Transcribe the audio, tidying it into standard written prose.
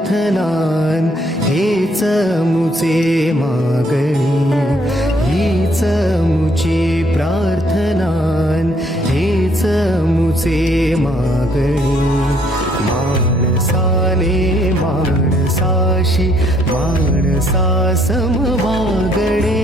प्रार्थनान हेच मुचे मागणी, हीच मुची प्रार्थनान हेच मुचे मागणी. माणसाने माणसाशी माणसासम वागणे,